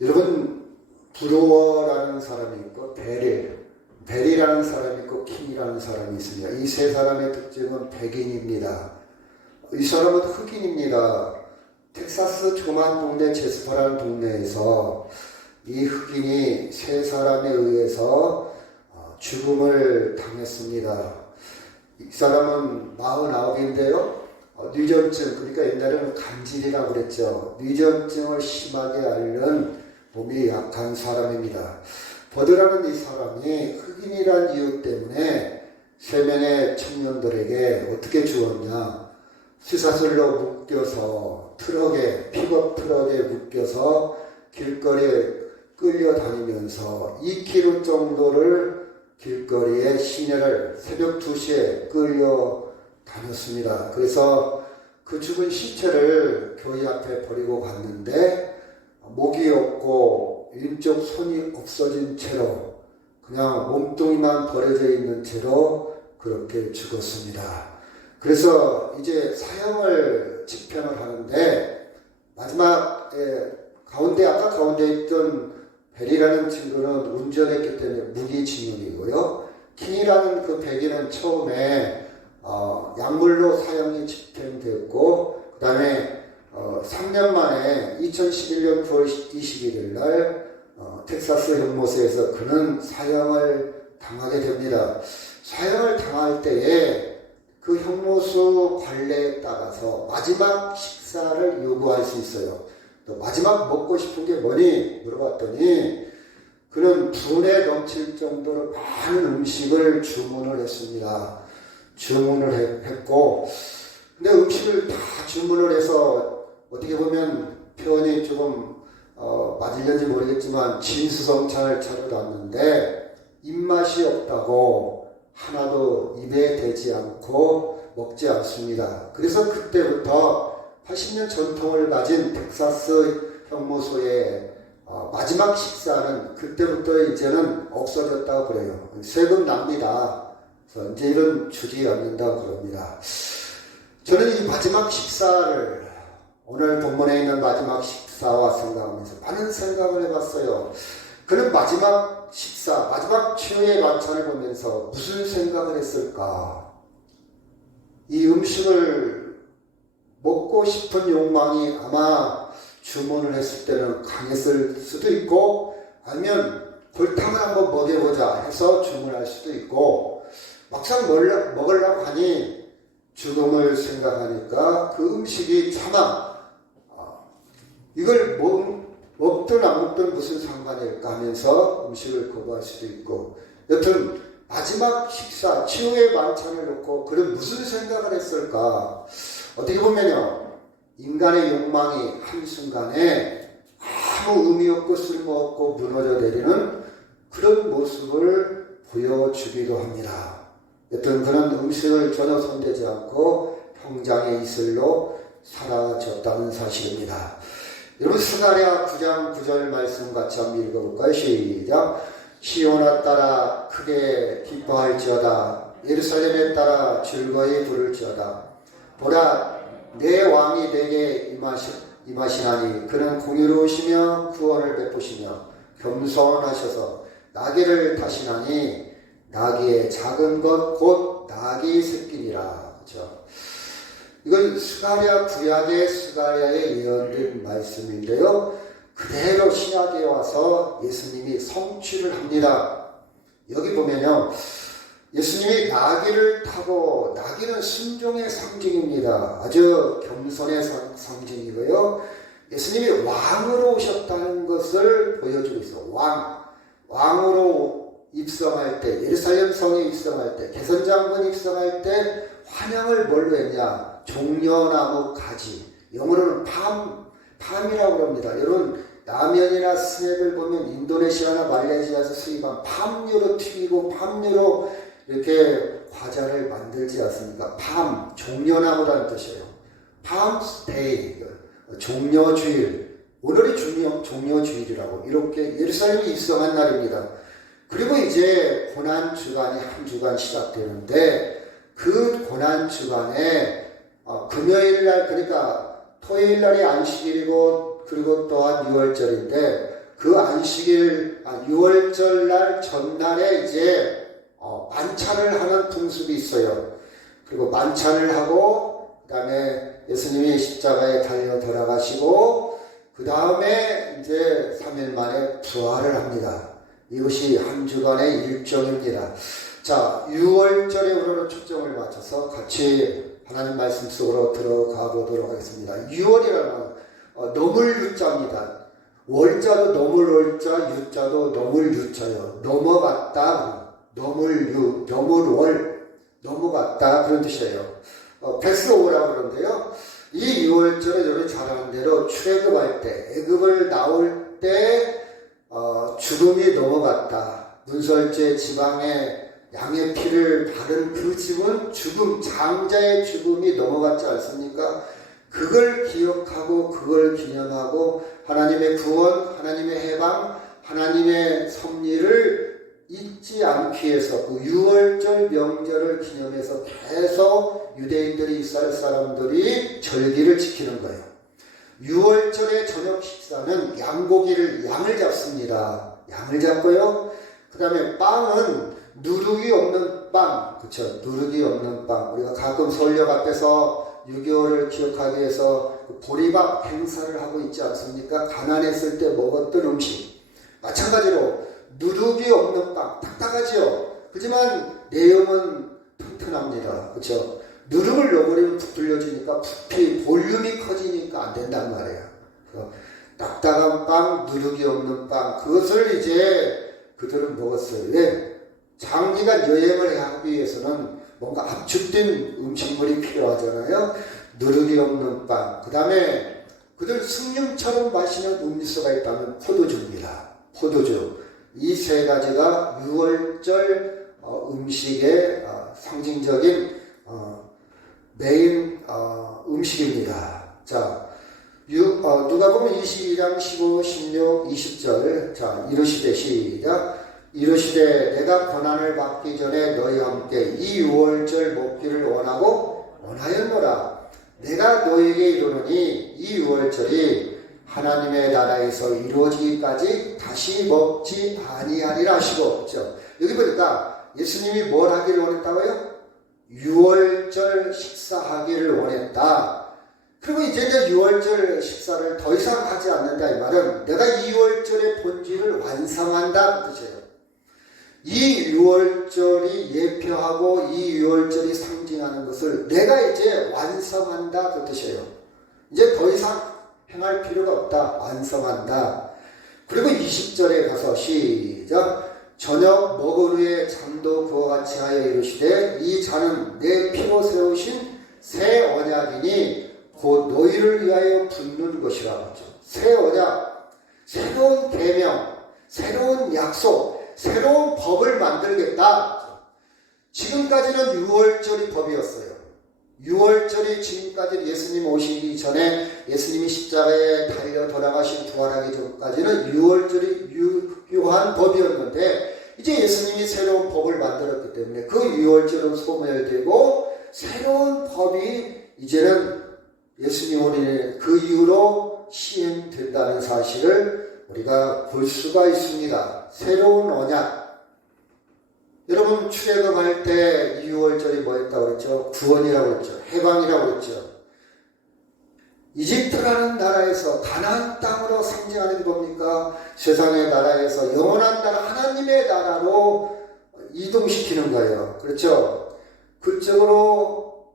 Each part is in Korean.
여러분, 부로워라는 사람이 있고 베릴이라는 사람이 있고 킹이라는 사람이 있습니다. 이 세 사람의 특징은 백인입니다. 이 사람은 흑인입니다. 텍사스 조만 동네 제스퍼라는 동네에서 이 흑인이 세 사람에 의해서 죽음을 당했습니다. 이 사람은 49인데요. 뇌전증, 그러니까 옛날에는 간질이라고 그랬죠. 뇌전증을 심하게 앓는 몸이 약한 사람입니다. 버드라는 이 사람이 흑인이란 이유 때문에 세 명의 청년들에게 어떻게 죽었냐. 쇠사슬로 묶여서 픽업 트럭에 묶여서 길거리에 끌려다니면서 2km 정도를 길거리에 시내를 새벽 2시에 끌려다녔습니다. 그래서 그 죽은 시체를 교회 앞에 버리고 갔는데 목이 없고 왼쪽 손이 없어진 채로 그냥 몸뚱이만 버려져 있는 채로 그렇게 죽었습니다. 그래서 이제 사형을 집행을 하는데 마지막에 아까 가운데 있던 벨이라는 친구는 운전했기 때문에 무기징역이고요. 킹이라는 그 백인은 처음에 약물로 사형이 집행됐고 그 다음에 3년 만에 2011년 9월 21일 날 텍사스 형무소에서 그는 사형을 당하게 됩니다. 사형을 당할 때에 그 형무소 관례에 따라서 마지막 식사를 요구할 수 있어요. 또 마지막 먹고 싶은 게 뭐니? 물어봤더니 그는 분에 넘칠 정도로 많은 음식을 주문을 했습니다. 주문을 했고 근데 음식을 다 주문을 해서 어떻게 보면 표현이 조금 맞을는지 모르겠지만 진수성찬을 차려놨는데 입맛이 없다고 하나도 입에 대지 않고 먹지 않습니다. 그래서 그때부터 80년 전통을 가진 텍사스 형무소의 마지막 식사는 그때부터 이제는 없어졌다고 그래요. 세금 납니다. 그래서 이제 이런 주지 않는다고 그럽니다. 저는 이 마지막 식사를 오늘 본문에 있는 마지막 식사와 생각하면서 많은 생각을 해봤어요. 그는 마지막 식사, 마지막 최후의 만찬을 보면서 무슨 생각을 했을까? 이 음식을 먹고 싶은 욕망이 아마 주문을 했을 때는 강했을 수도 있고 아니면 골탕을 한번 먹여보자 해서 주문할 수도 있고 막상 먹으려고 하니 죽음을 생각하니까 그 음식이 차마 이걸 먹든 안 먹든 무슨 상관일까 하면서 음식을 거부할 수도 있고 여튼 마지막 식사, 최후의 만찬을 놓고 그는 무슨 생각을 했을까? 어떻게 보면요, 인간의 욕망이 한순간에 아무 의미 없고 쓸모없고 무너져 내리는 그런 모습을 보여주기도 합니다. 여튼 그는 음식을 전혀 손대지 않고 평장의 이슬로 사라졌다는 사실입니다. 여러분, 스가랴 9장 9절 말씀 같이 한번 읽어볼까요? 시작. 시온아 따라 크게 기뻐할지어다. 예루살렘에 따라 즐거이 부를지어다. 보라, 내 왕이 내게 임하시나니 그는 공의로우시며 구원을 베푸시며 겸손하셔서 나귀를 타시나니 나귀의 작은 것 곧 나귀 새끼니라. 그렇죠? 이건 스가랴 구약의 스가랴에 예언된 말씀인데요. 그대로 신약에 와서 예수님이 성취를 합니다. 여기 보면요, 예수님이 나귀를 타고, 나귀는 순종의 상징입니다. 아주 겸손의 상징이고요. 예수님이 왕으로 오셨다는 것을 보여주고 있어요. 왕으로 입성할 때, 예루살렘 성에 입성할 때, 개선장군 입성할 때 환영을 뭘로 했냐? 종려나무 가지, 영어로는 팜이라고 합니다. 여러분, 라면이나 스낵을 보면 인도네시아나 말레이시아에서 수입한 팜유로 튀기고 팜유로 이렇게 과자를 만들지 않습니까? 종려나무라는 뜻이에요. 팜스테이, 종려주일, 오늘이 종려주일이라고 이렇게 예루살렘이 입성한 날입니다. 그리고 이제 고난주간이 한 주간 시작되는데 그 고난주간에 금요일날, 그러니까 토요일날이 안식일이고 그리고 또한 6월절인데 그 안식일, 6월절 날 전날에 이제 만찬을 하는 풍습이 있어요. 그리고 만찬을 하고 그 다음에 예수님이 십자가에 달려 돌아가시고 그 다음에 이제 3일 만에 부활을 합니다. 이것이 한 주간의 일정입니다. 자, 6월절에 우리는 초점을 맞춰서 같이 하나님 말씀 속으로 들어가 보도록 하겠습니다. 6월이라는 넘을 유자입니다. 월자도 넘을 월자, 유자도 넘을 유자요. 넘어갔다, 넘을 유, 넘을 월, 넘어갔다 그런 뜻이에요. 패스오버라고 그러는데요. 이 6월절에 여러분이 잘 아는 대로 출애굽할 때, 애굽을 나올 때 죽음이 넘어갔다. 문설제 지방에 양의 피를 바른 그 집은 죽음, 장자의 죽음이 넘어갔지 않습니까? 그걸 기억하고 그걸 기념하고 하나님의 구원, 하나님의 해방, 하나님의 섭리를 잊지 않기 위해서 그 6월절 명절을 기념해서 계속 유대인들이 이스라엘 사람들이 절기를 지키는 거예요. 6월절의 저녁 식사는 양을 잡습니다. 양을 잡고요. 그 다음에 빵은 누룩이 없는 빵, 그쵸? 누룩이 없는 빵. 우리가 가끔 설령 앞에서 6.25를 기억하기 위해서 보리밥 행사를 하고 있지 않습니까? 가난했을 때 먹었던 음식. 마찬가지로 누룩이 없는 빵, 딱딱하지요? 하지만 내용은 튼튼합니다. 그쵸? 누룩을 넣어버리면 부풀려지니까 부피, 볼륨이 커지니까 안 된단 말이에요. 딱딱한 빵, 누룩이 없는 빵, 그것을 이제 그들은 먹었어요. 왜? 장기간 여행을 하기 위해서는 뭔가 압축된 음식물이 필요하잖아요. 누룩이 없는 빵. 그 다음에 그들 숭늉처럼 마시는 음료수가 있다면 포도주입니다. 포도주. 이 세 가지가 6월절 음식의 상징적인 메인 음식입니다. 자, 누가복음 22장 15, 16, 20절. 자, 이르시되 시작. 이르시되 내가 고난을 받기 전에 너희와 함께 이 6월절 먹기를 원하였노라. 내가 너희에게 이르노니 이 6월절이 하나님의 나라에서 이루어지기까지 다시 먹지 아니하리라 하시고. 그렇죠? 여기 보니까 예수님이 뭘 하기를 원했다고요? 6월절 식사하기를 원했다. 그리고 이제 6월절 식사를 더 이상 하지 않는다 이 말은 내가 2월절의 본질을 완성한다 그 뜻이에요. 이 6월절이 예표하고 이 6월절이 상징하는 것을 내가 이제 완성한다 그 뜻이에요. 이제 더 이상 행할 필요가 없다. 완성한다. 그리고 20절에 가서 시작. 저녁 먹을 후에 잔도 그와 같이 하여 이르시되 이 잔은 내 피로 세우신 새 언약이니 곧 너희를 위하여 붓는 것이라 하죠. 새 언약, 새로운 계명, 새로운 약속, 새로운 법을 만들겠다. 지금까지는 6월절이 법이었어요. 6월절이 지금까지 예수님 오시기 전에 예수님이 십자가에 달려 돌아가신 부활하기 전까지는 6월절이 유효한 법이었는데 이제 예수님이 새로운 법을 만들었기 때문에 그 6월절은 소멸되고 새로운 법이 이제는 예수님 오는 그 이후로 시행된다는 사실을 우리가 볼 수가 있습니다. 새로운 언약. 여러분 출애굽할 때 6월절이 뭐였다고 그랬죠? 구원이라고 그랬죠. 해방이라고 그랬죠. 이집트라는 나라에서 가나안 땅으로 상징하는 겁니까? 세상의 나라에서 영원한 나라 하나님의 나라로 이동시키는 거예요. 그렇죠? 그쪽으로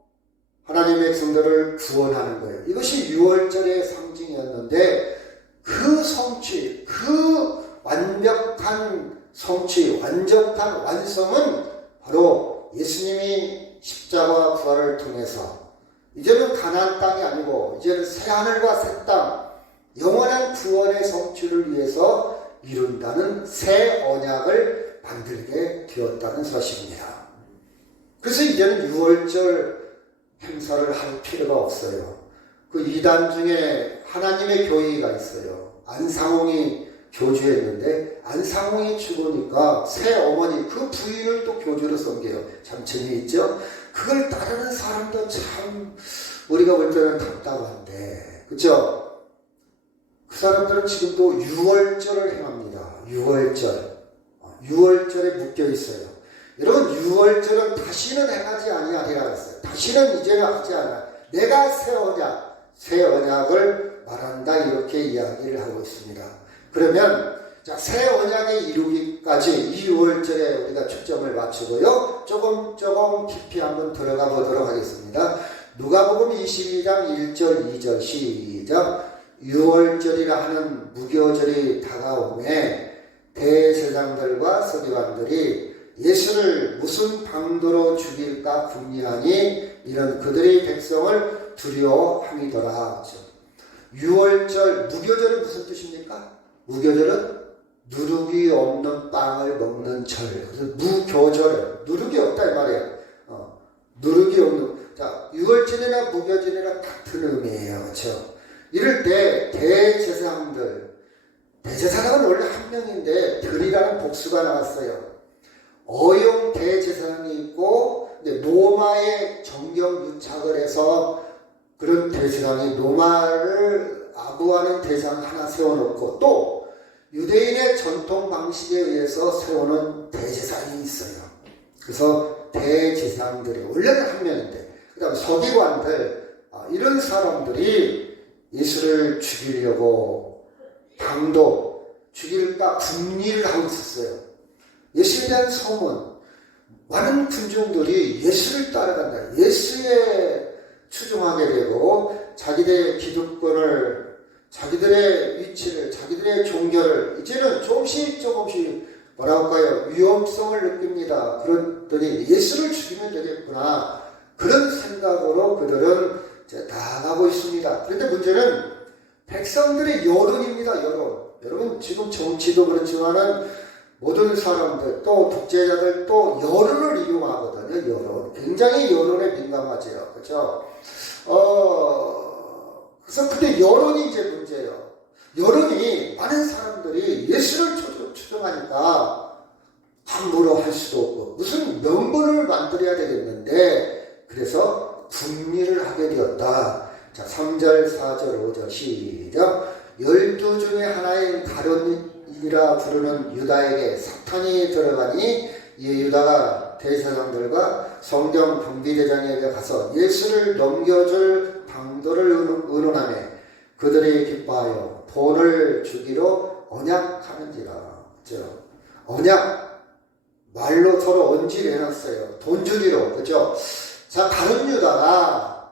하나님의 백성들을 구원하는 거예요. 이것이 6월절의 상징이었는데 그 성취, 그 완벽한 성취, 완전한 완성은 바로 예수님이 십자가와 부활을 통해서 이제는 가나안 땅이 아니고 이제는 새하늘과 새 땅, 영원한 구원의 성취를 위해서 이룬다는 새 언약을 만들게 되었다는 사실입니다. 그래서 이제는 6월절 행사를 할 필요가 없어요. 그 이단 중에 하나님의 교회가 있어요. 안상홍이 교주했는데 안상홍이 죽으니까 새 어머니 그 부인을 또 교주로 섬겨요. 참 재미있죠? 그걸 따르는 사람도 참 우리가 볼 때는 답답한데 그렇죠? 그 사람들은 지금도 유월절을 행합니다. 유월절. 유월절에 묶여 있어요. 여러분, 유월절은 다시는 행하지 아니하리라 했어요. 다시는 이제는 하지 않아. 내가 새 언약을 말한다, 이렇게 이야기를 하고 있습니다. 그러면 새 언약에 이루기까지 이 유월절에 우리가 초점을 맞추고요, 조금 깊이 한번 들어가 보도록 하겠습니다. 누가복음 22장 1절 2절 시작. 유월절이라 하는 무교절이 다가오매 대제사장들과 서기관들이 예수를 무슨 방도로 죽일까 궁리하니 이런 그들의 백성을 두려워함이더라. 유월절, 무교절은 무슨 뜻입니까? 무교절은 누룩이 없는 빵을 먹는 절. 그래서 무교절, 누룩이 없다 이 말이에요. 누룩이 없는. 자, 유월절이나 무교절이나 같은 의미예요. 그렇죠? 이럴 때 대제사장은 원래 한 명인데 들이라는 복수가 나왔어요. 어용 대제사장이 있고 로마에 정경 유착을 해서 그런 대제사장이 로마를 아부하는 대상 하나 세워놓고 또 유대인의 전통 방식에 의해서 세우는 대제사장이 있어요. 그래서 대제사장들이 원래는 한 명인데, 그 다음 서기관들, 이런 사람들이 예수를 죽이려고 방도, 죽일까 궁리를 하고 있었어요. 예수에 대한 소문, 많은 군중들이 예수를 따라간다, 예수에 추종하게 되고 자기들의 기득권을, 자기들의 위치를, 자기들의 종교를 이제는 조금씩 뭐라고 할까요? 위험성을 느낍니다. 그랬더니 예수를 죽이면 되겠구나, 그런 생각으로 그들은 나아가고 있습니다. 그런데 문제는 백성들의 여론입니다. 여러분, 지금 정치도 그렇지만은 모든 사람들, 또 독재자들 또 여론을 이용하거든요. 여론. 굉장히 여론에 민감하죠. 그렇죠? 그래서 근데 여론이 이제 문제예요. 여론이, 많은 사람들이 예수를 추종하니까 함부로 할 수도 없고 무슨 명분을 만들어야 되겠는데, 그래서 궁리를 하게 되었다. 자, 3절, 4절, 5절 시작. 12 중에 하나인 가룟이라 부르는 유다에게 사탄이 들어가니 이 유다가 대제사장들과 성경 경비대장에게 가서 예수를 넘겨줄 방도를 의논하며 그들이 기뻐하여 본을 주기로 언약하는지라. 그렇죠? 언약, 말로 서로 언지를 해놨어요. 돈 주기로. 그렇죠? 자, 가룟 유다가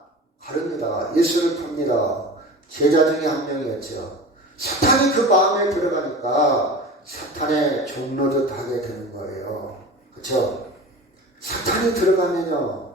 예수를 팝니다. 제자 중에 한 명이었죠. 사탄이 그 마음에 들어가니까 사탄의 종로도 하게 되는 거예요. 그렇죠? 사탄이 들어가면요,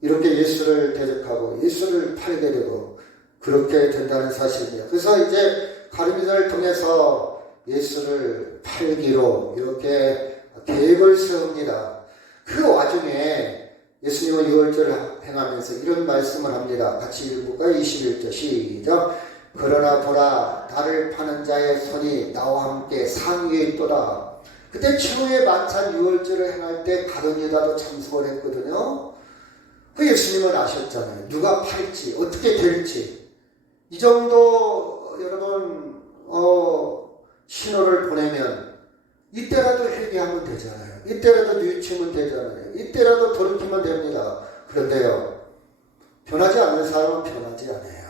이렇게 예수를 대적하고 예수를 팔게 되고 그렇게 된다는 사실이에요. 그래서 이제 가룟 유다를 통해서 예수를 팔기로 이렇게 계획을 세웁니다. 그 와중에 예수님은 유월절을 행하면서 이런 말씀을 합니다. 같이 읽을까요? 21절 시작. 그러나 보라, 나를 파는 자의 손이 나와 함께 상 위에 있도다. 그때 최후의 만찬 유월절을 행할 때 가룟 유다도 참석을 했거든요. 그 예수님은 아셨잖아요. 누가 팔지, 어떻게 될지. 이 정도 여러분 신호를 보내면 이때라도 회개하면 되잖아요. 이때라도 뉘우치면 되잖아요. 이때라도 돌이키면 됩니다. 그런데요, 변하지 않는 사람은 변하지 않아요.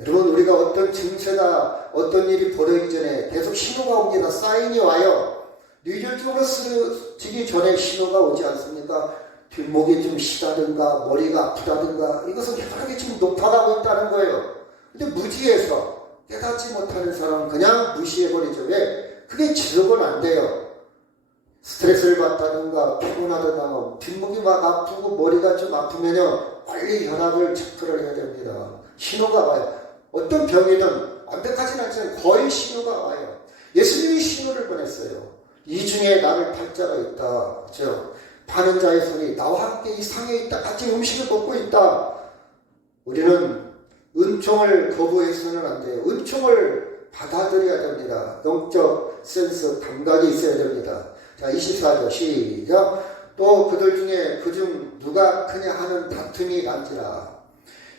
여러분, 우리가 어떤 증세나 어떤 일이 벌어지기 전에 계속 신호가 옵니다. 사인이 와요. 뇌절적으로 쓰러지기 전에 신호가 오지 않습니까? 뒷목이 좀 시다든가 머리가 아프다든가, 이것은 혈압이 지금 높아가고 있다는 거예요. 근데 무지해서 깨닫지 못하는 사람은 그냥 무시해버리죠. 왜? 그게 지속은 안 돼요. 스트레스를 받다든가 피곤하다든가 뒷목이 막 아프고 머리가 좀 아프면요, 빨리 혈압을 체크를 해야 됩니다. 신호가 와요. 어떤 병이든 완벽하진 않지만 거의 신호가 와요. 예수님이 신호를 보냈어요. 이 중에 나를 팔 자가 있다. 그렇죠? 파는 자의 손이 나와 함께 이 상에 있다. 같이 음식을 먹고 있다. 우리는 은총을 거부해서는 안 돼요. 은총을 받아들여야 됩니다. 영적 센스, 감각이 있어야 됩니다. 자, 24절 시작. 또 그들 중에 그중 누가 크냐 하는 다툼이 난지라.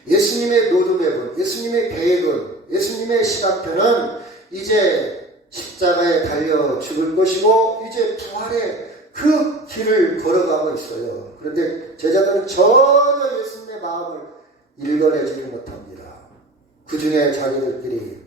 예수님의 로드맵은, 예수님의 계획은 예수님의 시간표는 이제 십자가에 달려 죽을 것이고 이제 부활의 그 길을 걸어가고 있어요. 그런데 제자들은 전혀 예수님의 마음을 읽어내지를 못합니다. 그 중에 자기들끼리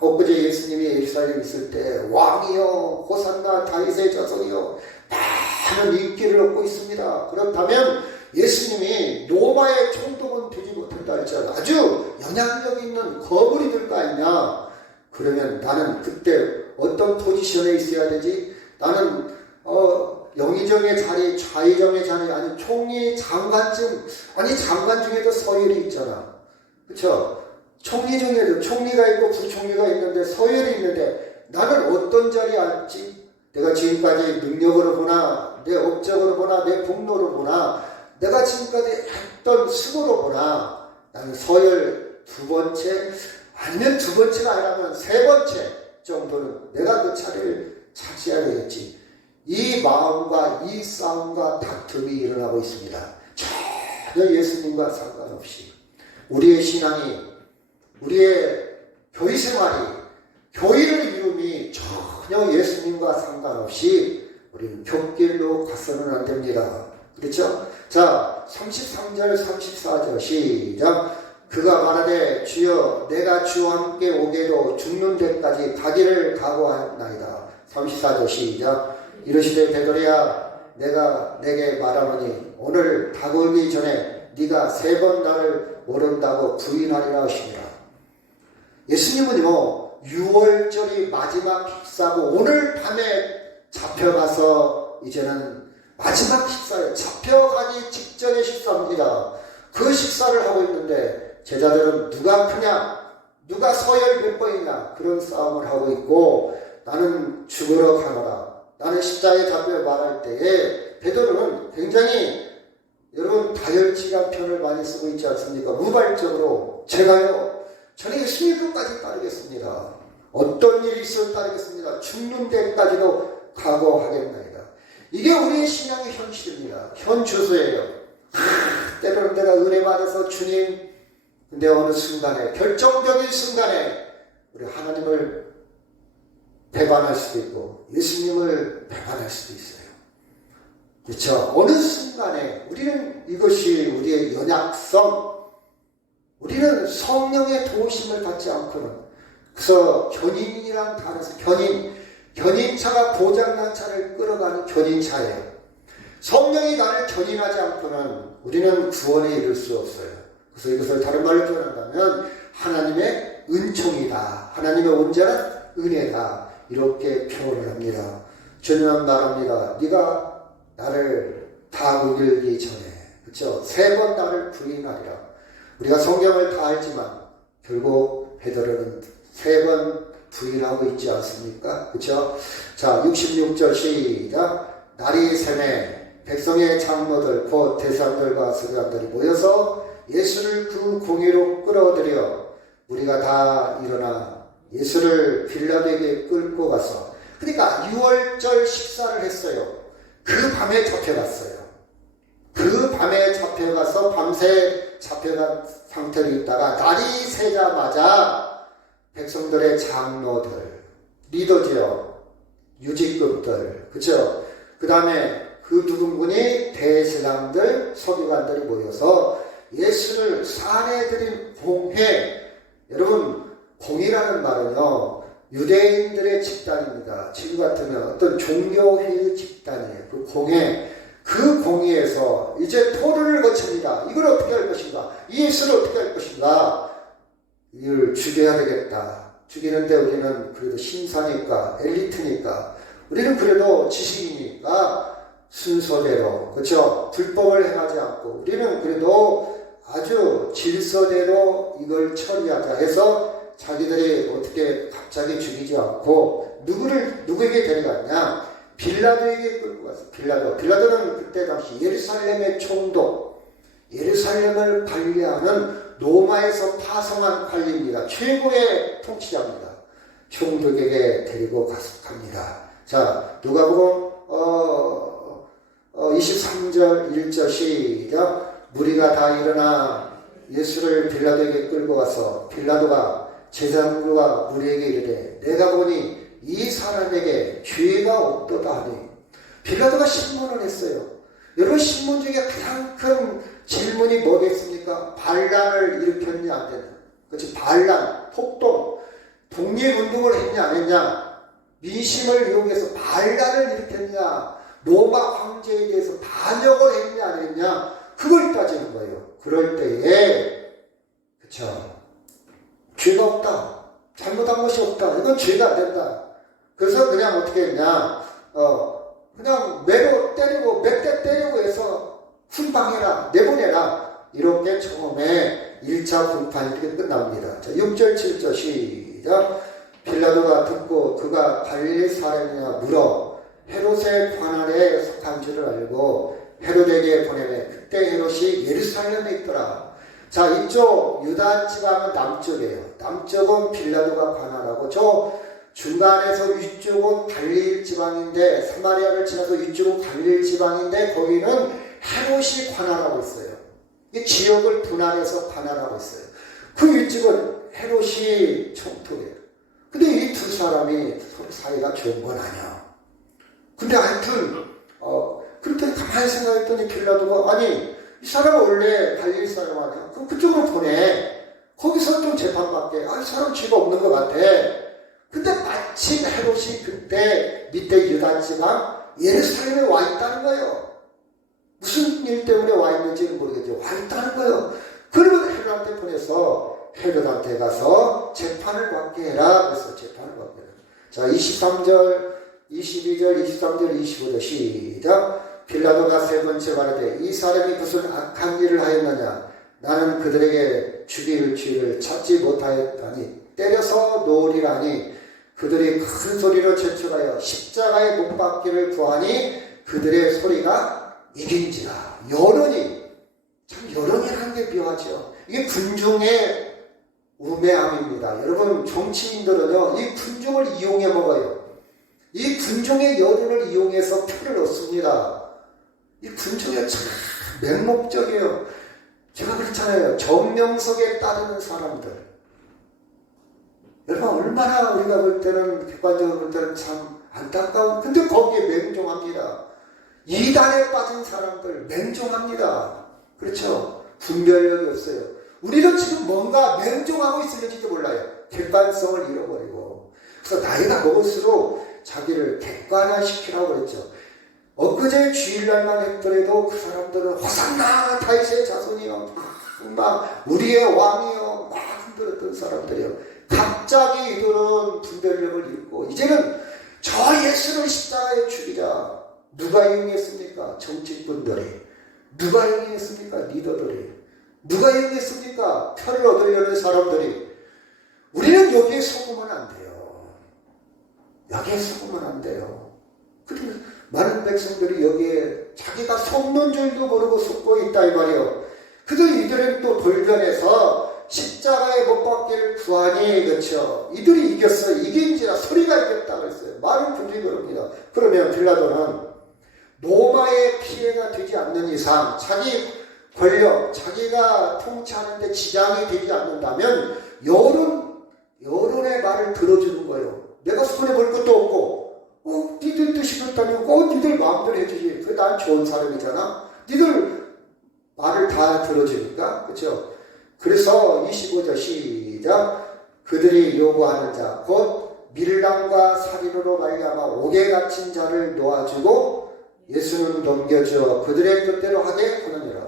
엊그제 예수님이 예루살렘에 있을 때 왕이여 호산나 다윗의 자손이여 많은 인기를 얻고 있습니다. 그렇다면 예수님이 로마의 총독은 되지 못한다 할지라도 아주 영향력 있는 거물이 될 거 아니냐. 그러면 나는 그때 어떤 포지션에 있어야 되지? 나는 영의정의 자리, 좌의정의 자리, 아니 총리, 장관쯤, 아니 장관 중에도 서열이 있잖아. 그렇죠? 총리 중에도 총리가 있고 부총리가 있는데 서열이 있는데 나는 어떤 자리에 앉지? 내가 지금까지 능력으로 보나 내 업적으로 보나 내 복로로 보나 내가 지금까지 했던 수고로 보나 나는 서열 두 번째 아니면 두 번째가 아니라면 세 번째 정도는 내가 그 자리를 차지해야 되겠지. 이 마음과 이 싸움과 다툼이 일어나고 있습니다. 전혀 예수님과 상관없이 우리의 신앙이 우리의 교회 생활이 교회를 이룸이 전혀 예수님과 상관없이 우리는 곁길로 가서는 안 됩니다. 그렇죠? 자 33절 34절 시작. 그가 말하되 주여 내가 주와 함께 오게도 죽는 데까지 가기를 각오하나이다. 34절 시작. 이르시되 베드로야 내가 내게 말하노니 오늘 다가오기 전에 네가 세 번 나를 모른다고 부인하리라 하시니라. 예수님은요 6월절이 마지막 식사고 오늘 밤에 잡혀가서 이제는 마지막 식사에 잡혀가기 직전의 식사입니다. 그 식사를 하고 있는데 제자들은 누가 크냐 누가 서열 몇 번이냐 그런 싸움을 하고 있고 나는 죽으러 가노라. 나는 십자가에 잡혀 말할 때에 베드로는 굉장히 여러분 다혈질한 편을 많이 쓰고 있지 않습니까? 우발적으로 제가요 저는 예수님 끝까지 따르겠습니다. 어떤 일이 있어도 따르겠습니다. 죽는 데까지도 각오하겠나이다. 이게 우리의 신앙의 현실입니다. 현주소예요. 때로는 내가 은혜 받아서 주님 근데 어느 순간에 결정적인 순간에 우리 하나님을 배반할 수도 있고 예수님을 배반할 수도 있어요. 그렇죠? 어느 순간에 우리는 이것이 우리의 연약성 우리는 성령의 도우심을 받지 않고는 그래서 견인이란 단어에서 견인차가 고장난 차를 끌어가는 견인차예요. 성령이 나를 견인하지 않고는 우리는 구원에 이를 수 없어요. 그래서 이것을 다른 말로 표현한다면 하나님의 은총이다. 하나님의 온전한 은혜다. 이렇게 표현을 합니다. 주님은 말합니다. 네가 나를 다 우길기 전에 그렇죠? 세 번 나를 부인하리라. 우리가 성경을 다 알지만 결국 베드로는 세 번 부인하고 있지 않습니까? 그렇죠? 자 66절 시작. 날이 새매 백성의 장로들 곧 대사들과 서기관들이 모여서 예수를 그 공회로 끌어들여 우리가 다 일어나 예수를 빌라도에게 끌고 가서 그러니까 6월절 식사를 했어요. 그 밤에 잡혀갔어요. 그 밤에 잡혀가서 밤새 잡혀간 상태로 있다가 날이 새자마자 백성들의 장로들, 리더지요, 유직급들, 그쵸? 그 다음에 그 두 분이 대제사장들, 서기관들이 모여서 예수를 살해드린 공회. 여러분 공이라는 말은요 유대인들의 집단입니다. 지금 같으면 어떤 종교회의 집단이에요. 그 공회. 그 공의에서 이제 토론을 거칩니다. 이걸 어떻게 할 것인가? 이 예수를 어떻게 할 것인가? 이걸 죽여야 되겠다. 죽이는데 우리는 그래도 신사니까 엘리트니까 우리는 그래도 지식이니까 순서대로 그렇죠? 불법을 행하지 않고 우리는 그래도 아주 질서대로 이걸 처리하자 해서 자기들이 어떻게 갑자기 죽이지 않고 누구에게 데려갔냐? 빌라도에게 끌고 갔어. 빌라도는 그때 당시 예루살렘의 총독, 예루살렘을 관리하는 로마에서 파송한 관리입니다. 최고의 통치자입니다. 총독에게 데리고 갑니다. 자, 누가복음 23절 1절 시작. 무리가 다 일어나 예수를 빌라도에게 끌고 가서 빌라도가 제사장들과 무리에게 이르되 내가 보니 이 사람에게 죄가 없도다 하니 빌라도가 신문을 했어요. 여러분, 신문 중에 가장 큰 질문이 뭐겠습니까? 반란을 일으켰냐 안 됐냐. 그렇지, 반란, 폭동, 독립운동을 했냐 안 했냐, 민심을 이용해서 반란을 일으켰냐, 로마 황제에 대해서 반역을 했냐 안 했냐, 그걸 따지는 거예요. 그럴 때에 그쵸, 죄가 없다, 잘못한 것이 없다, 이건 죄가 안 된다. 그래서 그냥 어떻게 했냐, 그냥 매로 때리고 몇 대 때리고 해서 훈방해라, 내보내라, 이렇게 처음에 1차 분판이 이렇게 끝납니다. 자, 6절 7절 시작. 빌라도가 듣고 그가 갈릴리 사람이냐 물어 헤롯의 관할에 속한 줄을 알고 헤롯에게 보내매 그때 헤롯이 예루살렘에 있더라. 자, 이쪽 유다 지방은 남쪽이에요. 남쪽은 빌라도가 관할하고 저 중간에서 위쪽은 갈릴리 지방인데, 사마리아를 지나서 위쪽은 갈릴리 지방인데 거기는 헤롯이 관할하고 있어요. 이 지역을 분할해서 관할하고 있어요. 그 위쪽은 헤롯이 총독이에요. 근데 이 두 사람이 서로 사이가 좋은 건 아니야. 근데 하여튼 그렇게 가만히 생각했더니 빌라도가 아니 이 사람은 원래 갈릴리 사람 아니야? 그럼 그쪽으로 보내. 거기서 좀 재판받게. 이 사람 죄가 없는 것 같아. 근데 마침 헤롯이 그때 밑에 유다 지방 예루살렘에 와 있다는 거예요. 무슨 일 때문에 와 있는지는 모르겠죠. 와 있다는 거예요. 그러면 헤롯한테 보내서 헤롯한테 가서 재판을 받게 해라. 그래서 재판을 받게 해라. 자, 23절, 22절, 23절, 25절 시작. 빌라도가 세 번째 말하되 이 사람이 무슨 악한 일을 하였느냐. 나는 그들에게 죽일 죄를 찾지 못하였다니 때려서 놓으리라니 그들이 큰 소리로 재촉하여 십자가에 못 박기를 구하니 그들의 소리가 이긴지라. 여론이, 참 여론이라는 게 묘하죠. 이게 군중의 우매함입니다. 여러분, 정치인들은요 이 군중을 이용해 먹어요. 이 군중의 여론을 이용해서 표를 얻습니다. 이 군중이 참 맹목적이에요. 제가 그렇잖아요. 정명석에 따르는 사람들, 여러분 얼마나 우리가 볼 때는 객관적으로 볼 때는 참 안타까운, 근데 거기에 맹종합니다. 이단에 빠진 사람들 맹종합니다. 그렇죠? 분별력이 없어요. 우리는 지금 뭔가 맹종하고 있을지도 몰라요. 객관성을 잃어버리고. 그래서 나이가 먹을수록 자기를 객관화시키라고 그랬죠. 엊그제 주일날만 했더라도 그 사람들은 호산나 다윗의 자손이요, 막 우리의 왕이요, 막 흔들었던 사람들이요. 갑자기 이들은 분별력을 잃고 이제는 저 예수를 십자가에 죽이자. 누가 이용했습니까? 정치꾼들이. 누가 이용했습니까? 리더들이. 누가 이용했습니까? 표를 얻으려는 사람들이. 우리는 여기에 속으면 안 돼요. 여기에 속으면 안 돼요. 그런데 많은 백성들이 여기에 자기가 속는 줄도 모르고 속고 있다 이 말이에요. 그래도 이들은 또 돌변해서 십자가에 못 박기를 구하니, 그렇죠? 이들이 이겼어요. 이긴지라 소리가 이겼다고 했어요. 말을 분명히 그럽니다. 그러면 빌라도는 로마의 피해가 되지 않는 이상, 자기 권력, 자기가 통치하는데 지장이 되지 않는다면 여론의 말을 들어주는 거예요. 내가 손해볼 것도 없고, 니들 뜻이 그렇다면, 니들 마음대로 해주지. 그게 난 좋은 사람이잖아. 니들 말을 다 들어주니까, 그렇죠? 그래서 25절 시작. 그들이 요구하는 자 곧 밀람과 살인으로 말미암아 옥에 갇힌 자를 놓아주고 예수는 넘겨주어 그들의 뜻대로 하게 하느니라.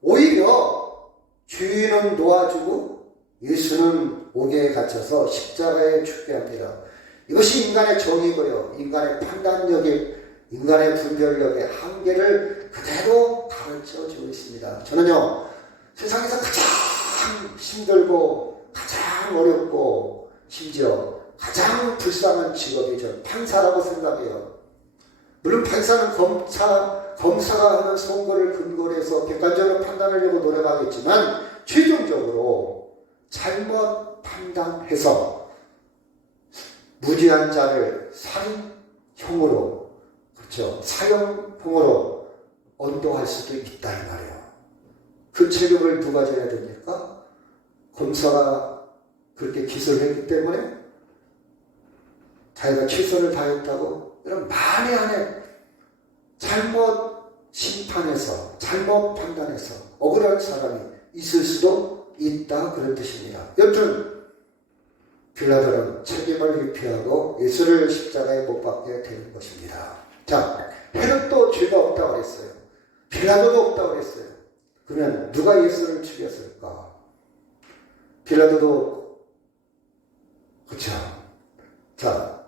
오히려 주인은 놓아주고 예수는 옥에 갇혀서 십자가에 죽게 합니다. 이것이 인간의 정의고요, 인간의 판단력이, 인간의 분별력의 한계를 그대로 가르쳐주고 있습니다. 저는요 세상에서 가장 힘들고 가장 어렵고 심지어 가장 불쌍한 직업이 저는 판사라고 생각해요. 물론 판사는 검사가 하는 선고를 근거로 해서 객관적으로 판단하려고 노력하겠지만 최종적으로 잘못 판단해서 무죄한 자를 살인형으로, 그렇죠, 사형형으로 언도할 수도 있다 이 말이에요. 그 책임을 누가 져야 됩니까? 검사가 그렇게 기술했기 때문에 자기가 최선을 다했다고 이런 말이 안에 잘못 심판해서 잘못 판단해서 억울한 사람이 있을 수도 있다 그런 뜻입니다. 여튼 빌라도는 책임을 회피하고 예수를 십자가에 못 박게 되는 것입니다. 자, 헤롯도 죄가 없다고 그랬어요. 빌라도도 없다고 그랬어요. 그러면 누가 예수를 죽였을까? 빌라도도 그렇죠. 자,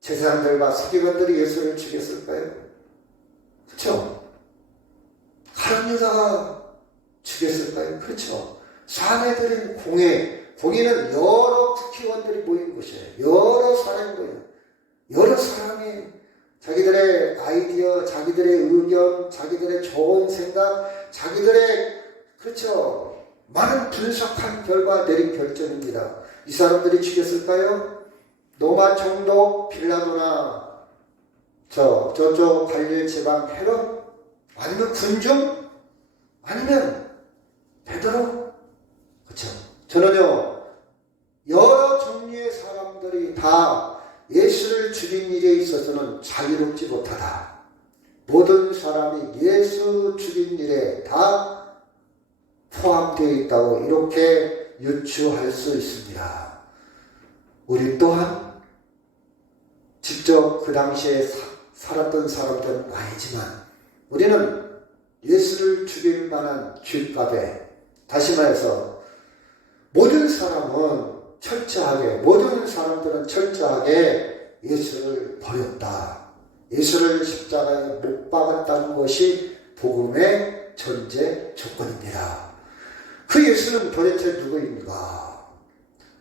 대제사장들과 서기관들이 예수를 죽였을까요? 그렇죠. 다른 여자가 죽였을까요? 그렇죠. 사내들인 공회는 여러 국회의원들이 모인 곳이에요. 여러 사람이 모여요. 여러 사람이 자기들의 아이디어, 자기들의 의견, 자기들의 좋은 생각, 자기들의 그렇죠. 많은 분석한 결과 내린 결정입니다. 이 사람들이 죽였을까요? 로마 총독 빌라도나 저쪽 갈릴리 지방 헤롯, 아니면 군중, 아니면 베드로. 그렇죠. 저는요 여러 종류의 사람들이 다 예수를 죽인 일에 있어서는 자유롭지 못하다. 모든 사람이 예수 죽인 일에 다 포함되어 있다고 이렇게 유추할 수 있습니다. 우리 또한 직접 그 당시에 살았던 사람들은 아니지만 우리는 예수를 죽일 만한 죗값에, 다시 말해서 모든 사람들은 철저하게 예수를 버렸다. 예수를 십자가에 못 박았다는 것이 복음의 전제 조건입니다. 그 예수는 도대체 누구인가?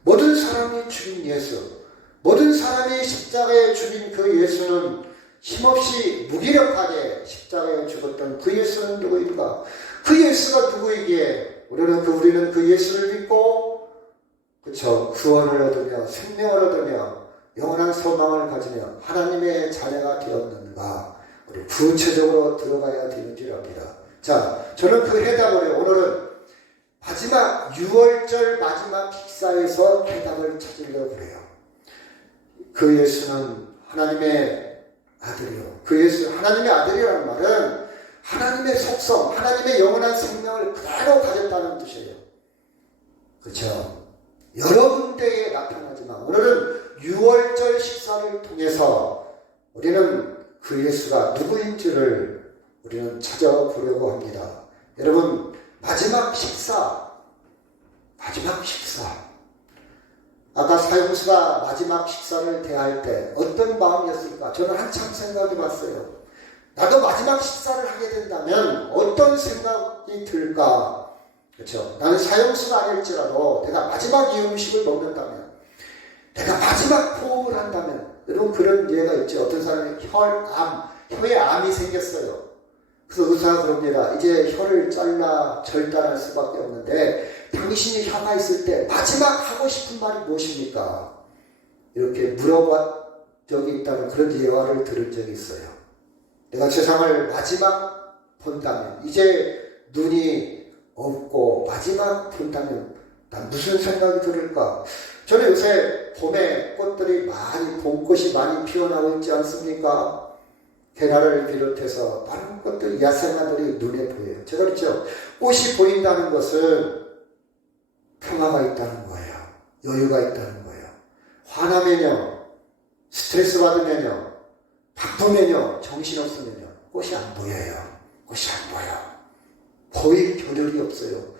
모든 사람이 죽인 예수, 모든 사람이 십자가에 죽인 그 예수는 힘없이 무기력하게 십자가에 죽었던 그 예수는 누구인가? 그 예수가 누구이기에 우리는 그 예수를 믿고 그쵸 구원을 얻으며 생명을 얻으며 영원한 소망을 가지며 하나님의 자녀가 되었는가? 우리 구체적으로 들어가야 되는 줄 압니다. 자, 저는 그 해답을 오늘은 마지막 6월절 마지막 식사에서 해답을 찾으려고 그래요. 그 예수는 하나님의 아들이요. 그 예수, 하나님의 아들이라는 말은 하나님의 속성, 하나님의 영원한 생명을 그대로 가졌다는 뜻이에요. 그렇죠? 여러 군데에 나타나지만 오늘은 6월절 식사를 통해서 우리는 그 예수가 누구인지를 우리는 찾아보려고 합니다. 여러분, 마지막 식사. 아까 사형수가 마지막 식사를 대할 때 어떤 마음이었을까? 저는 한참 생각해 봤어요. 나도 마지막 식사를 하게 된다면 어떤 생각이 들까? 그렇죠? 나는 사형수가 아닐지라도 내가 마지막 이 음식을 먹는다면, 내가 마지막 호흡을 한다면, 여러분 그런 예가 있죠. 어떤 사람이 혀에 암이 생겼어요. 그래서 의사가 그럽니다. 이제 혀를 잘라 절단할 수밖에 없는데 당신이 혀가 있을 때 마지막 하고 싶은 말이 무엇입니까? 이렇게 물어본 적이 있다는 그런 예화를 들은 적이 있어요. 내가 세상을 마지막 본다면, 이제 눈이 없고 마지막 본다면 난 무슨 생각이 들을까? 저는 요새 봄에 꽃들이 봄꽃이 많이 피어나고 있지 않습니까? 개나를 비롯해서 많은 꽃들, 야생화들이 눈에 보여요. 제가 그렇죠. 꽃이 보인다는 것은 평화가 있다는 거예요. 여유가 있다는 거예요. 화나면요, 스트레스 받으면요, 바쁘면요, 정신없으면요, 꽃이 안 보여요. 꽃이 안 보여. 보일 겨를이 없어요.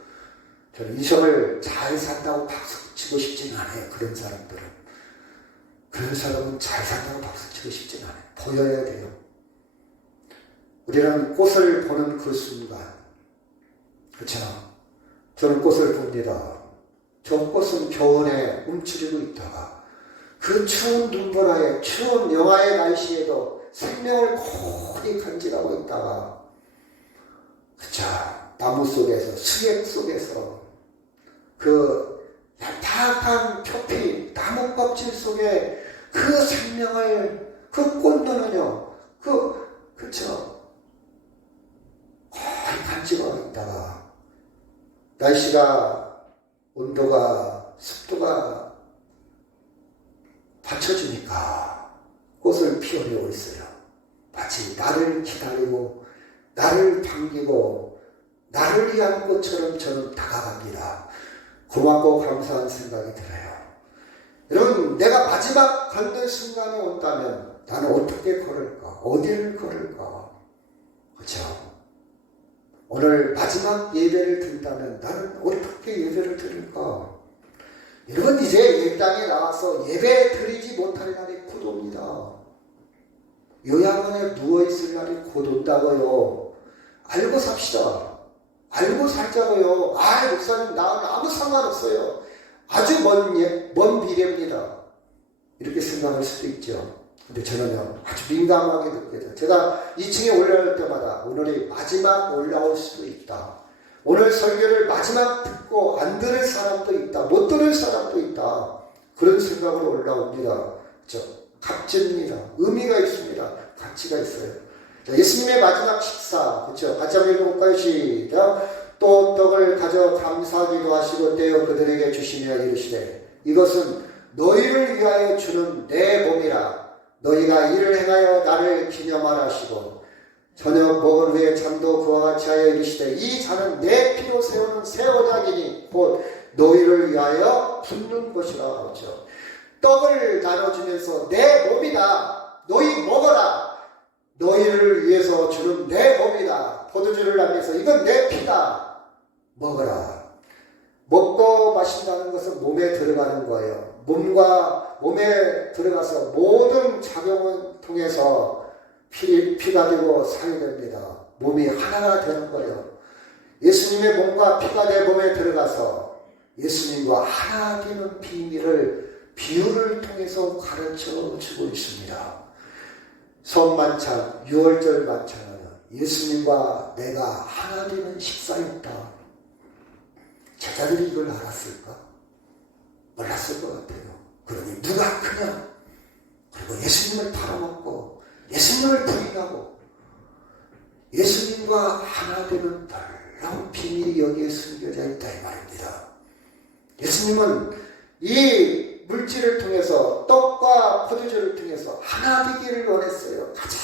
저는 인생을 잘 산다고 박수 치고 싶지는 않아요. 그런 사람은 잘 산다고 박수 치고 싶지는 않아요. 보여야 돼요. 우리는 꽃을 보는 그 순간, 그렇죠? 저는 꽃을 봅니다. 저 꽃은 겨울에 움츠리고 있다가 그 추운 눈보라에, 추운 영하의 날씨에도 생명을 고이 간직하고 있다가, 그쵸? 나무 속에서, 수액 속에서 그 얄팍한 표피, 나무 껍질 속에 그 생명을, 그 꽃눈은요, 그쵸? 거의 간직하고 있다가, 날씨가, 온도가 습도가 받쳐주니까 꽃을 피우려고 있어요. 마치 나를 기다리고 나를 반기고 나를 위한 꽃처럼 저는 다가갑니다. 고맙고 감사한 생각이 들어요. 여러분, 내가 마지막 걷는 순간이 온다면 나는 어떻게 걸을까? 어디를 걸을까? 그렇죠? 오늘 마지막 예배를 드린다면 나는 어떻게 예배를 드릴까? 여러분, 이제 예배당에 나와서 예배 드리지 못할 날이 곧 옵니다. 요양원에 누워있을 날이 곧 온다고요. 알고 삽시다. 알고 살자고요. 목사님, 나는 아무 상관없어요. 아주 먼 미래입니다. 이렇게 생각할 수도 있죠. 근데 저는요, 아주 민감하게 느껴요. 제가 2층에 올라올 때마다 오늘이 마지막 올라올 수도 있다. 오늘 설교를 마지막 듣고 안 들을 사람도 있다. 못 들을 사람도 있다. 그런 생각으로 올라옵니다. 값집니다. 의미가 있습니다. 가치가 있어요. 자, 예수님의 마지막 식사, 그렇죠? 같이 한번 읽어볼까요? 시작. 또 떡을 가져 감사하기도 하시고 떼어 그들에게 주시며 이르시되 이것은 너희를 위하여 주는 내 몸이라. 너희가 이를 행하여 나를 기념하라 하시고 저녁 먹은 후에 잠도 그와 같이 하여 이르시되 이 잔은 내 피로 세우는 새 언약이니 곧 너희를 위하여 붓는 것이라. 그렇죠? 떡을 나눠주면서 내 몸이다. 너희 먹어라. 너희를 위해서 주는 내 몸이다. 포도주를 나면서 이건 내 피다. 먹어라. 먹고 마신다는 것은 몸에 들어가는 거예요. 몸에 들어가서 모든 작용을 통해서 피가 되고 살이 됩니다. 몸이 하나가 되는 거예요. 예수님의 몸과 피가 내 몸에 들어가서 예수님과 하나 되는 비밀을 비유를 통해서 가르쳐 주고 있습니다. 성만찬, 6월절 만찬은 예수님과 내가 하나 되는 식사였다. 제자들이 이걸 알았을까? 몰랐을 것 같아요. 그러니 누가 크냐? 그리고 예수님을 팔아먹고 예수님을 부인하고 예수님과 하나 되는 놀라운 비밀이 여기에 숨겨져 있다 이 말입니다. 예수님은 이 물질을 통해서 떡과 포도주를 통해서 하나 되기를 원했어요. 가장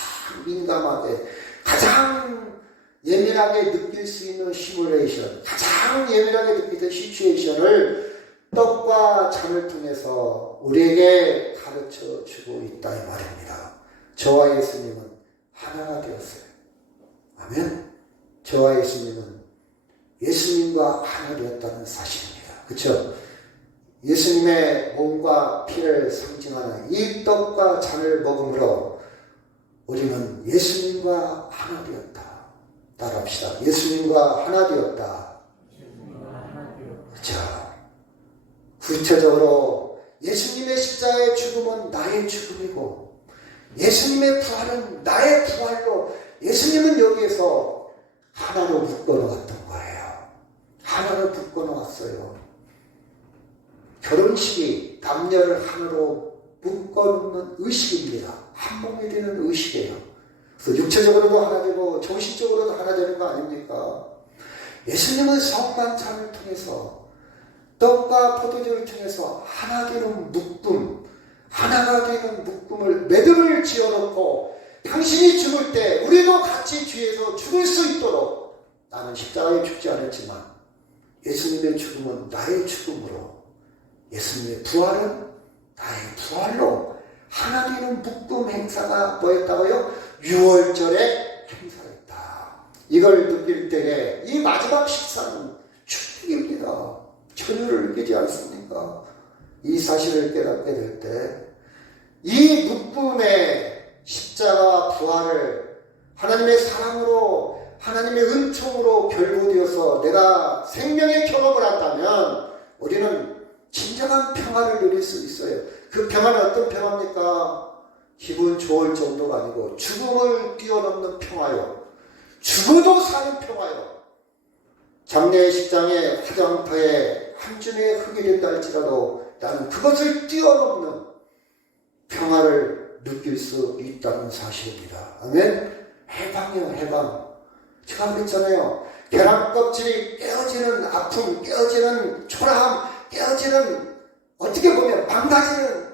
민감하게, 가장 예민하게 느낄 수 있는 시뮬레이션, 가장 예민하게 느끼는 시츄에이션을 떡과 잔을 통해서 우리에게 가르쳐 주고 있다 이 말입니다. 저와 예수님은 하나가 되었어요. 아멘. 저와 예수님은 예수님과 하나 되었다는 사실입니다. 그렇죠? 예수님의 몸과 피를 상징하는 이 떡과 잔을 먹음으로 우리는 예수님과 하나 되었다. 따라합시다. 예수님과 하나 되었다. 그렇죠? 구체적으로 예수님의 십자가의 죽음은 나의 죽음이고 예수님의 부활은 나의 부활로 예수님은 여기에서 하나로 묶어놓았던 거예요. 하나로 묶어놓았어요. 결혼식이 남녀를 하나로 묶어놓는 의식입니다. 한 몸이 되는 의식이에요. 그래서 육체적으로도 하나 되고 정신적으로도 하나 되는 거 아닙니까? 예수님은 성만찬을 통해서 떡과 포도주를 통해서 하나 되는 묶음, 하나가 되는 묶음을 매듭을 지어놓고 당신이 죽을 때 우리도 같이 뒤에서 죽을 수 있도록 나는 십자가에 죽지 않았지만 예수님의 죽음은 나의 죽음으로 예수님의 부활은 나의 부활로 하나 되는 묶음 행사가 뭐였다고요? 6월절의 행사였다. 이걸 느낄 때에 이 마지막 식사는 축복입니다. 천유를 느끼지 않습니까? 이 사실을 깨닫게 될 때 이 묶음의 십자가와 부활을 하나님의 사랑으로 하나님의 은총으로 결부되어서 내가 생명의 경험을 한다면 우리는 진정한 평화를 누릴 수 있어요. 그 평화는 어떤 평화입니까? 기분 좋을 정도가 아니고 죽음을 뛰어넘는 평화요. 죽어도 사는 평화요. 장례의 식장에 화장터에 한 줌의 흙이 된다 할지라도 나는 그것을 뛰어넘는 평화를 느낄 수 있다는 사실입니다. 아멘? 해방이요, 해방. 제가 그랬잖아요. 계란 껍질이 깨어지는 아픔, 깨어지는 초라함, 깨어지는, 어떻게 보면 망가지는,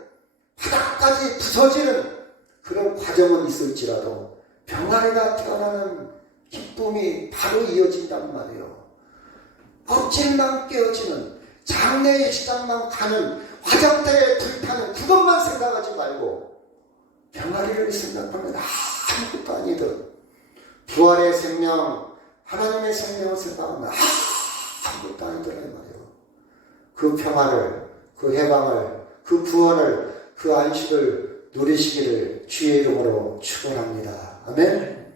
바닥까지 부서지는 그런 과정은 있을지라도 병아리가 태어나는 기쁨이 바로 이어진단 말이에요. 껍질만 깨어지는, 장래의 시장만 가는, 화장대에 불타는 그것만 생각하지 말고 병아리를 생각하면 아무것도 아니듯 부활의 생명, 하나님의 생명을 생각하면 아무것도 아니더란 말이에요. 그 평화를, 그 해방을, 그 구원을, 그 안식을 누리시기를 주의 이름으로 축원합니다. 아멘.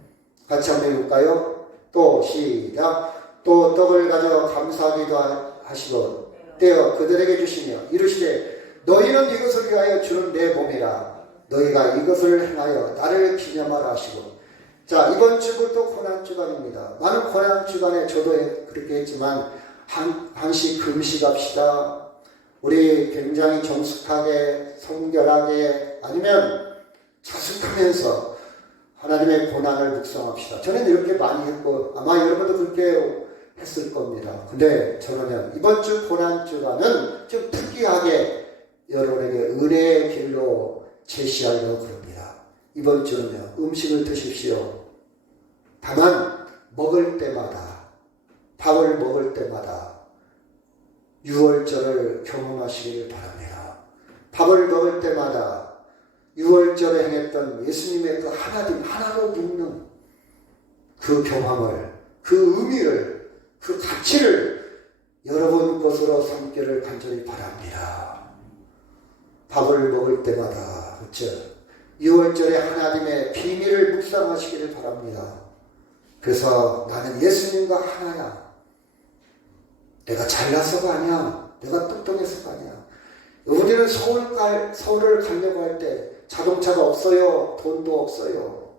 같이 한번 해볼까요? 또 시작. 또 떡을 가져 감사하기도 하시고 떼어 그들에게 주시며 이르시되 너희는 이것을 위하여 주는 내 몸이라. 너희가 이것을 행하여 나를 기념하라 하시고. 자, 이번 주부터 고난주간입니다. 많은 고난주간에 저도 그렇게 했지만 한시 금식합시다. 우리 굉장히 정숙하게, 성결하게, 아니면 자숙하면서 하나님의 고난을 묵상합시다. 저는 이렇게 많이 했고 아마 여러분도 그렇게 했을 겁니다. 근데 저는요, 이번 주 고난주간은 좀 특이하게 여러분에게 은혜의 길로 제시하려고 그럽니다. 이번 주는요, 음식을 드십시오. 다만 먹을 때마다, 밥을 먹을 때마다 유월절을 경험하시길 바랍니다. 밥을 먹을 때마다 유월절에 행했던 예수님의 그 하나로 묵는 그 경험을, 그 의미를, 그 가치를 여러분 것으로 삼기를 간절히 바랍니다. 밥을 먹을 때마다, 그렇죠? 유월절에 하나님의 비밀을 묵상하시기를 바랍니다. 그래서 나는 예수님과 하나야. 내가 잘나서가 아니야. 내가 똑똑해서가 아니야. 우리는 서울을 가려고 할 때 자동차가 없어요. 돈도 없어요.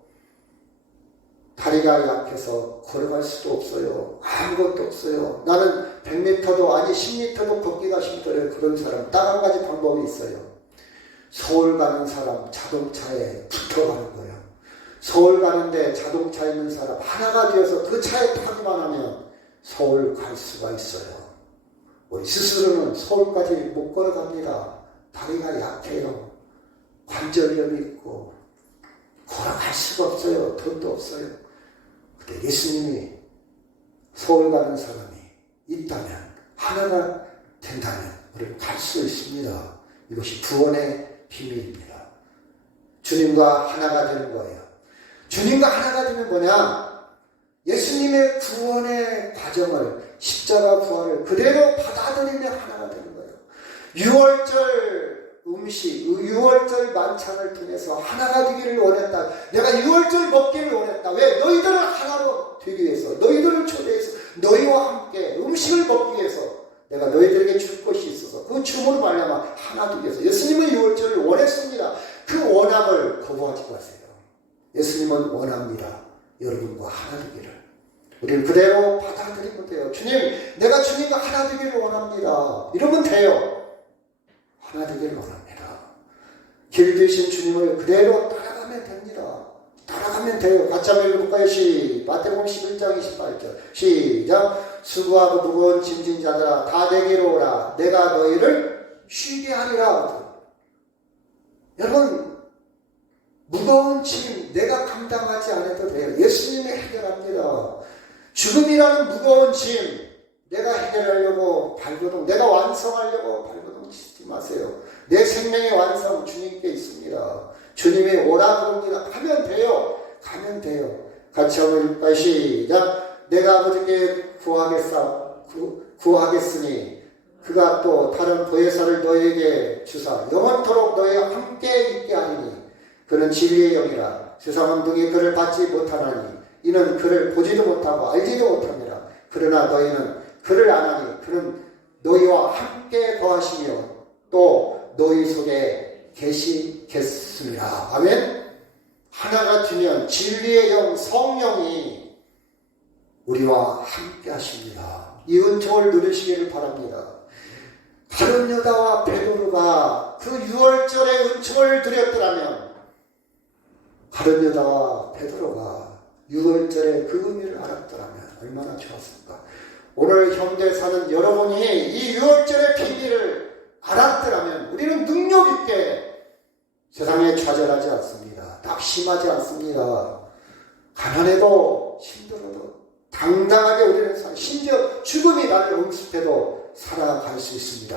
다리가 약해서 걸어갈 수도 없어요. 아무것도 없어요. 나는 100m도 아니 10m도 걷기가 힘들어요. 그런 사람 딱 한 가지 방법이 있어요. 서울 가는 사람 자동차에 붙어가는 거예요. 서울 가는데 자동차 있는 사람 하나가 되어서 그 차에 타기만 하면 서울 갈 수가 있어요. 우리 스스로는 서울까지 못 걸어갑니다. 다리가 약해요. 관절염이 있고 걸어갈 수가 없어요. 돈도 없어요. 근데 예수님이 서울 가는 사람이 있다면, 하나가 된다면 우리는 갈 수 있습니다. 이것이 구원의 비밀입니다. 주님과 하나가 되는 거예요. 주님과 하나가 되는 뭐냐? 예수님의 구원의 과정을, 십자가 부활을 그대로 받아들이며 하나가 되는 거예요. 유월절 음식, 유월절 만찬을 통해서 하나가 되기를 원했다. 내가 유월절 먹기를 원했다. 왜? 너희들을 하나로 되기 위해서, 너희들을 초대해서 너희와 함께 음식을 먹기 위해서 내가 너희들에게 줄 것이 있어서 그 주문을 말려면 하나 되기 위해서 예수님은 유월절을 원했습니다. 그 원함을 거부하지 마세요. 예수님은 원합니다. 여러분과 하나 되기를. 우리는 그대로 받아들이면 돼요. 주님, 내가 주님과 하나 되기를 원합니다. 이러면 돼요. 하나 되기를 원합니다. 길 되신 주님을 그대로 따라가면 됩니다. 따라가면 돼요. 같이 한번 읽어볼까요? 마태복음 11장 28절 시작. 수고하고 무거운 짐진 자들아 다 내게로 오라. 내가 너희를 쉬게 하리라. 여러분, 무거운 짐 내가 감당하지 않아도 돼요. 예수님이 해결합니다. 죽음이라는 무거운 짐 내가 해결하려고 발버둥, 내가 완성하려고 발버둥 치지 마세요. 내 생명의 완성 주님께 있습니다. 주님이 오라 그럽니다. 가면 돼요. 가면 돼요. 같이 한번 읽을까요? 시작. 내가 아버지께 구하겠으니 그가 또 다른 보혜사를 너희에게 주사 영원토록 너희와 함께 있게 하리니 그는 진리의 영이라. 세상은 능히 그를 받지 못하나니 이는 그를 보지도 못하고 알지도 못합니다. 그러나 너희는 그를 아나니 그는 너희와 함께 거하시며 또 너희 속에 계시겠습니다. 아멘. 하나가 되면 진리의 영 성령이 우리와 함께 하십니다. 이 은총을 누리시기를 바랍니다. 다른 여자와 베드로가 그 유월절의 은총을 누렸더라면 다른 여자와 베드로가 유월절의 그 의미를 알았더라면 얼마나 좋았을까. 오늘 현대 사는 여러분이 이 유월절의 비밀을 알았더라면 우리는 능력 있게 세상에 좌절하지 않습니다. 낙심하지 않습니다. 가난해도 힘들어도 당당하게 우리는 심지어 죽음이 나를 응습해도 살아갈 수 있습니다.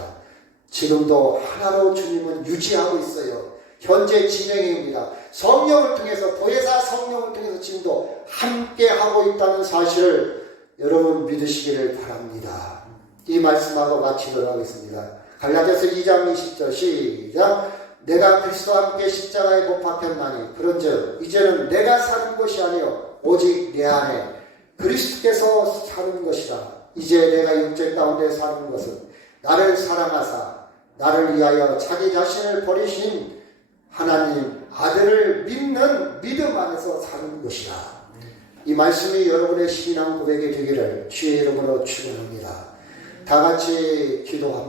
지금도 하나로 주님은 유지하고 있어요. 현재 진행입니다. 성령을 통해서 보혜사 성령을 통해서 지금도 함께하고 있다는 사실을 여러분 믿으시기를 바랍니다. 이 말씀하고 마치도록 하겠습니다. 갈라디아서 2장 20절 시작. 내가 그리스도와 함께 십자가에 못 박혔나니 그런즉 이제는 내가 사는 것이 아니요 오직 내 안에 그리스도께서 사는 것이라. 이제 내가 육체 가운데 사는 것은 나를 사랑하사 나를 위하여 자기 자신을 버리신 하나님 아들을 믿는 믿음 안에서 사는 것이라. 이 말씀이 여러분의 신앙 고백이 되기를 주의 이름으로 축원합니다. 다 같이 기도합니다.